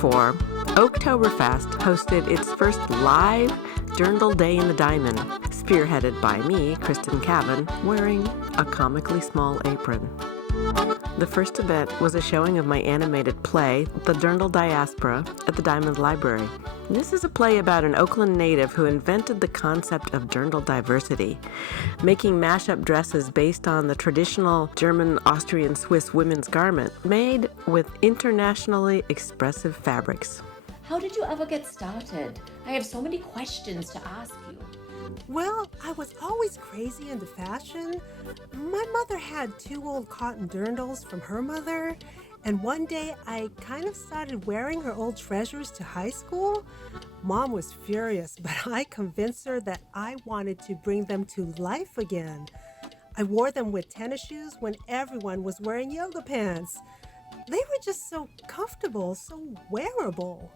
2004, Oktoberfest hosted its first live Dirndl Day in the Dimond, spearheaded by me, Kristen Cavan, wearing a comically small apron. The first event was a showing of my animated play, The Dirndl Diaspora, at the Dimond Library. This is a play about an Oakland native who invented the concept of Dirndl diversity, making mashup dresses based on the traditional German, Austrian, Swiss women's garment, made with internationally expressive fabrics. How did you ever get started? I have so many questions to ask you. Well, I was always crazy into fashion. My mother had 2 old cotton dirndls from her mother, and one day I kind of started wearing her old treasures to high school. Mom was furious, but I convinced her that I wanted to bring them to life again. I wore them with tennis shoes when everyone was wearing yoga pants. They were just so comfortable, so wearable.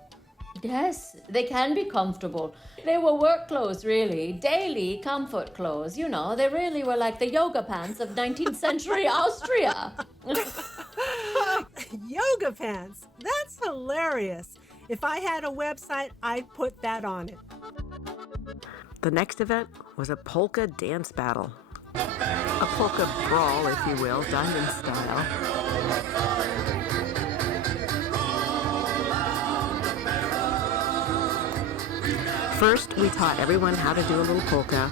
Yes, they can be comfortable. They were work clothes, really. Daily comfort clothes. You know, they really were like the yoga pants of 19th century Austria. Yoga pants? That's hilarious. If I had a website, I'd put that on it. The next event was a polka dance battle. A polka brawl, if you will, Dimond style. First, we taught everyone how to do a little polka.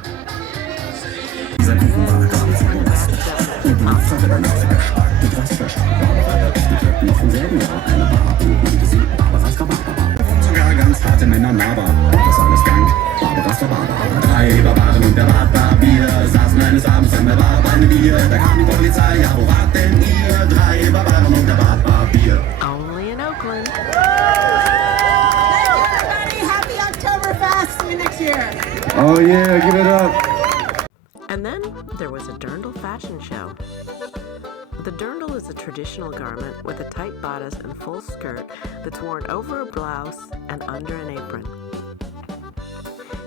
Sogar ganz harte Männer Naber, das alles dank Barbaras der Barber. 3 Barbaren und der Barbier saßen eines Abends an der Bar beim Bier. Da kam die Polizei, ja wo wart denn ihr? 3 Barbaren und der Barbier. Only in Oakland. See you next year. Oh yeah, give it up. And then there was a Dirndl fashion show. The Dirndl is a traditional garment with a tight bodice and full skirt that's worn over a blouse and under an apron.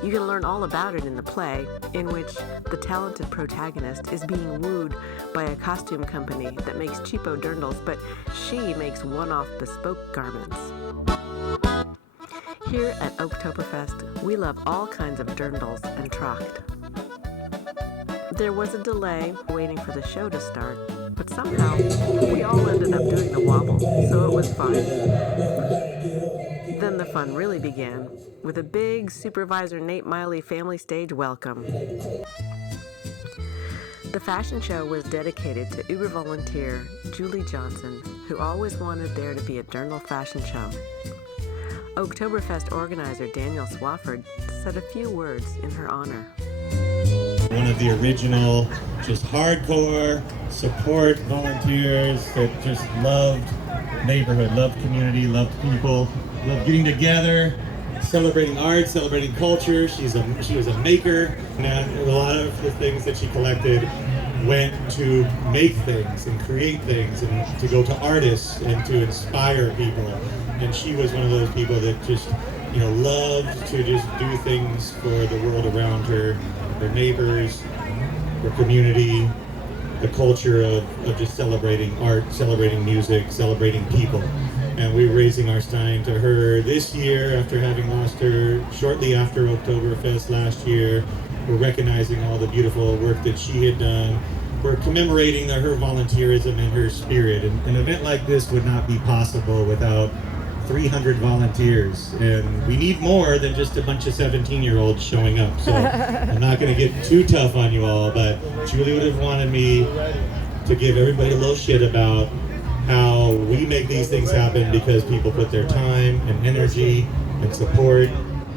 You can learn all about it in the play, in which the talented protagonist is being wooed by a costume company that makes cheapo dirndls, but she makes one-off bespoke garments. Here at Oktoberfest, we love all kinds of dirndls and tracht. There was a delay waiting for the show to start, but somehow we all ended up doing the wobble, so it was fun. Then the fun really began, with a big Supervisor Nate Miley family stage welcome. The fashion show was dedicated to Uber volunteer Julie Johnson, who always wanted there to be a Dirndl fashion show. Oktoberfest organizer Daniel Swafford said a few words in her honor. One of the original, just hardcore support volunteers that just loved neighborhood, loved community, loved people, loved getting together, celebrating art, celebrating culture. She was a maker, and a lot of the things that she collected went to make things and create things and to go to artists and to inspire people. And she was one of those people that just, loved to just do things for the world around her, her neighbors, her community, the culture of just celebrating art, celebrating music, celebrating people. And we're raising our stein to her this year after having lost her shortly after Oktoberfest last year. We're recognizing all the beautiful work that she had done. We're commemorating her volunteerism and her spirit. And an event like this would not be possible without 300 volunteers, and we need more than just a bunch of 17-year-olds showing up. So I'm not going to get too tough on you all, but Julie would have wanted me to give everybody a little shit about how we make these things happen because people put their time and energy and support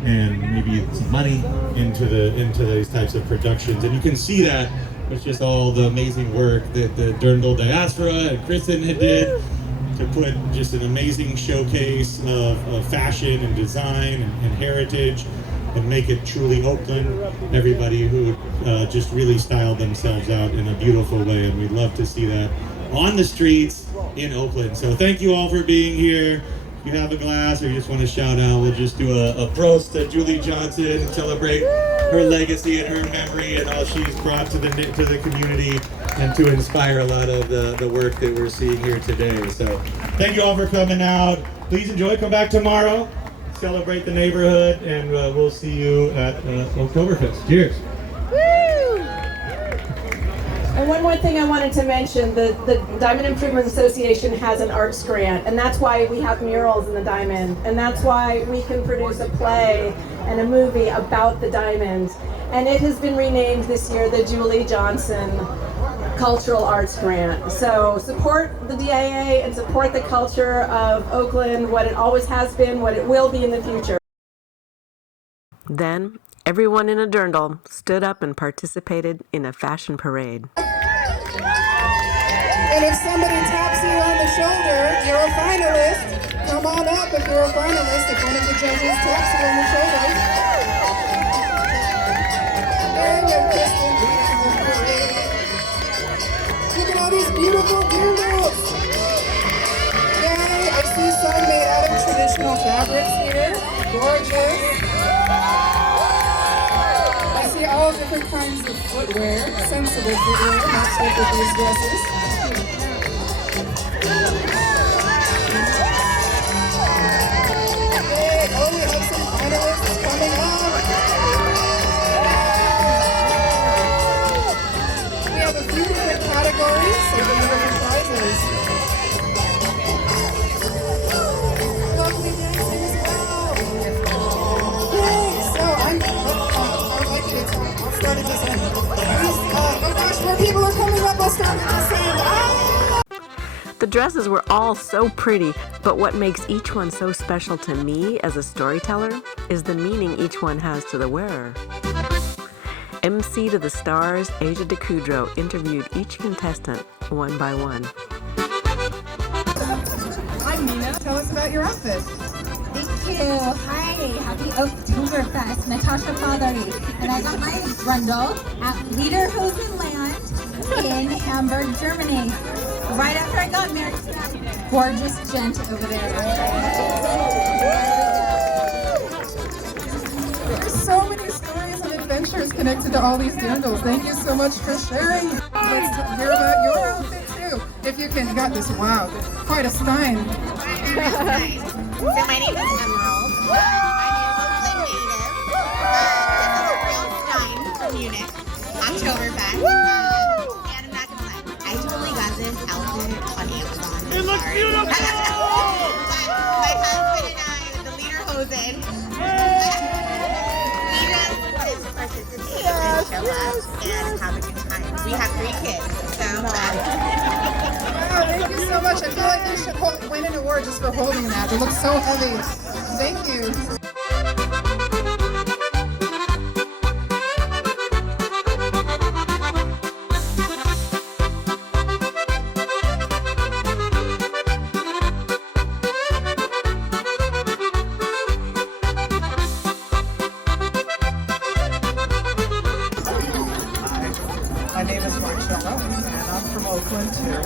and maybe some money into these types of productions. And you can see that with just all the amazing work that the Dirndl Diaspora and Kristen had did to put just an amazing showcase of fashion and design and heritage and make it truly Oakland. Everybody who just really styled themselves out in a beautiful way, and we'd love to see that on the streets in Oakland. So thank you all for being here. If you have a glass or you just want to shout out, we'll just do a toast to Julie Johnson and celebrate her legacy and her memory and all she's brought to the community and to inspire a lot of the work that we're seeing here today. So thank you all for coming out. Please enjoy. Come back tomorrow. Celebrate the neighborhood, and we'll see you at Oktoberfest. Cheers. And one more thing I wanted to mention, the Diamond Improvement Association has an arts grant, and that's why we have murals in the Diamond, and that's why we can produce a play and a movie about the Diamond. And it has been renamed this year the Julie Johnson Cultural Arts Grant. So support the DIA and support the culture of Oakland, what it always has been, what it will be in the future. Then, everyone in a Dirndl stood up and participated in a fashion parade. And if somebody taps you on the shoulder, you're a finalist. Come on up if you're a finalist. If one of the judges taps you on the shoulder. And you're Kristen. Look at all these beautiful Dirndls. Yay, I see some made out of traditional fabrics here. Gorgeous. I see all different kinds of footwear, sensible footwear, matched up with these dresses. Yay! Oh, we have some finalists coming up. We have a few different categories, so we have different prizes. Lovely dancing as well. Yay! So I'll start at this end. Oh gosh, more people are coming up. I'll start at this end. The dresses were all so pretty, but what makes each one so special to me as a storyteller is the meaning each one has to the wearer. MC to the Stars, Asia DeCudro interviewed each contestant one by one. Hi Nina, tell us about your outfit. Thank you. Hi, happy Oktoberfest. Natasha Fatheri. And I got my Dirndl at Lederhosenland in Hamburg, Germany. Right after I got married to that gorgeous gent over there. There's so many stories and adventures connected to all these Dirndls. Thank you so much for sharing. Let's hear about your outfit too. If you can, you got this. Wow, quite a stein. So my name is Emerald. I'm an Oakland native. This is a real stein from Munich. Oktoberfest. And I'm not gonna lie, I totally got this outfit on Amazon. It looks beautiful! But my husband and I, with the Lederhosen, we just wanted to participate and show up and have a good time. We have 3 kids, so. Wow, thank you so much. I feel like they should win an award just for holding that. It looks so heavy. Thank you. My name is Marcella, and I'm from Oakland too.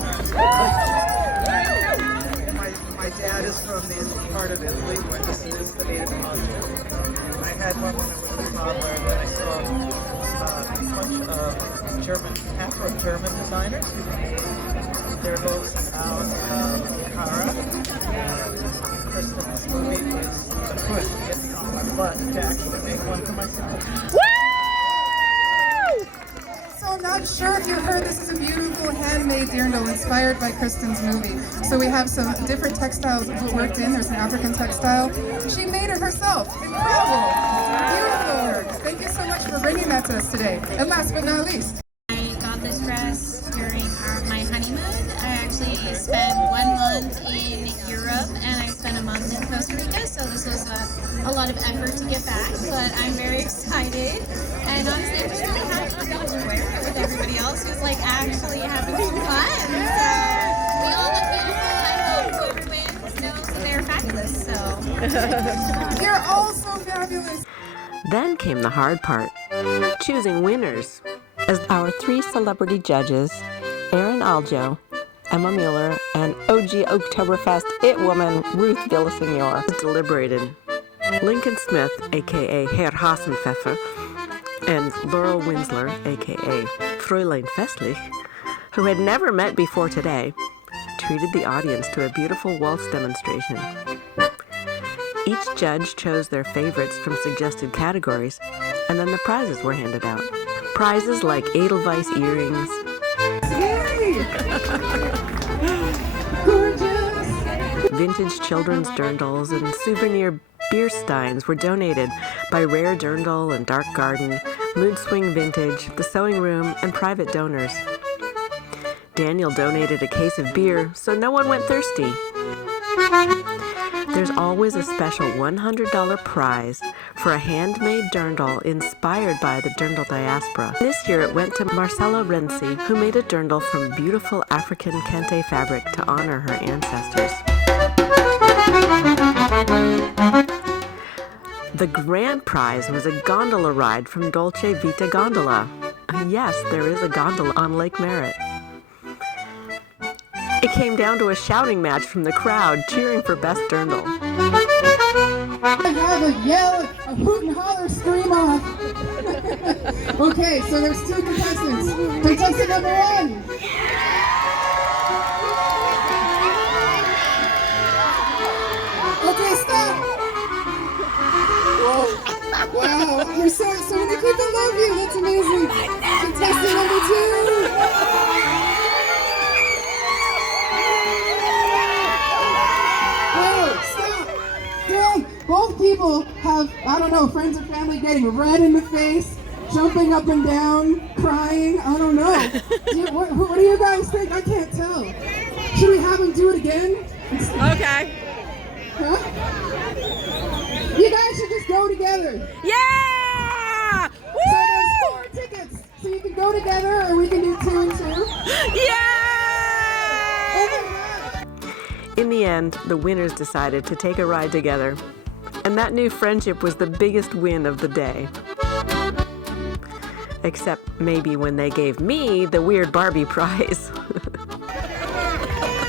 My dad is from the part of Italy where this is the native culture. I had one when I was a toddler, and then I saw a bunch of Afro-German designers who made Dirndls out of Cara. And Kristen's movie was a push to get me off my butt to actually make one for myself. So I'm not sure if you heard, this is a beautiful handmade Dirndl inspired by Kristen's movie. So we have some different textiles worked in. There's an African textile. She made it herself. Incredible. Beautiful work. Thank you so much for bringing that to us today. And last but not least. I got this dress during my honeymoon. I actually spent 1 month in Europe and I spent a month in Costa Rica, so this was a lot of effort to get back, but I'm very excited. And honestly, I'm just really happy to be able to wear it with everybody else who's like actually having some fun. So we all look beautiful. I hope whoever wins knows that they're fabulous. So You're all so fabulous. Then came the hard part, choosing winners. As our 3 celebrity judges, Erin Aljo, Emma Mueller, and OG Oktoberfest it woman Ruth Villasenor deliberated. Lincoln Smith, aka Herr Hassenpfeffer, and Laurel Winsler, aka Fräulein Festlich, who had never met before today, treated the audience to a beautiful waltz demonstration. Each judge chose their favorites from suggested categories, and then the prizes were handed out. Prizes like Edelweiss earrings, vintage children's dirndls, and souvenir beer steins were donated by Rare Dirndl and Dark Garden, Mood Swing Vintage, The Sewing Room, and private donors. Daniel donated a case of beer, so no one went thirsty. There's always a special $100 prize for a handmade dirndl inspired by the dirndl diaspora. This year it went to Marcella Renzi, who made a dirndl from beautiful African kente fabric to honor her ancestors. The grand prize was a gondola ride from Dolce Vita Gondola. Yes, there is a gondola on Lake Merritt. It came down to a shouting match from the crowd cheering for Best Dirndl. I have a yell, a hoot and holler, scream off. Okay, so there's two contestants. Contestant number one. Okay, stop. Whoa. Wow, you're so many people love you. That's amazing. Contestant number two. Both people have, I don't know, friends or family getting red in the face, jumping up and down, crying, I don't know. What do you guys think? I can't tell. Should we have them do it again? Okay. Huh? You guys should just go together. Yeah! Woo! So there's 4 tickets. So you can go together or we can do 2 and 2. Yeah! In the end, the winners decided to take a ride together. And that new friendship was the biggest win of the day. Except maybe when they gave me the weird Barbie prize.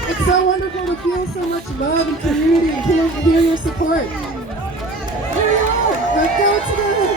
It's so wonderful to feel so much love and community and hear your support. Here you are. Let's go together.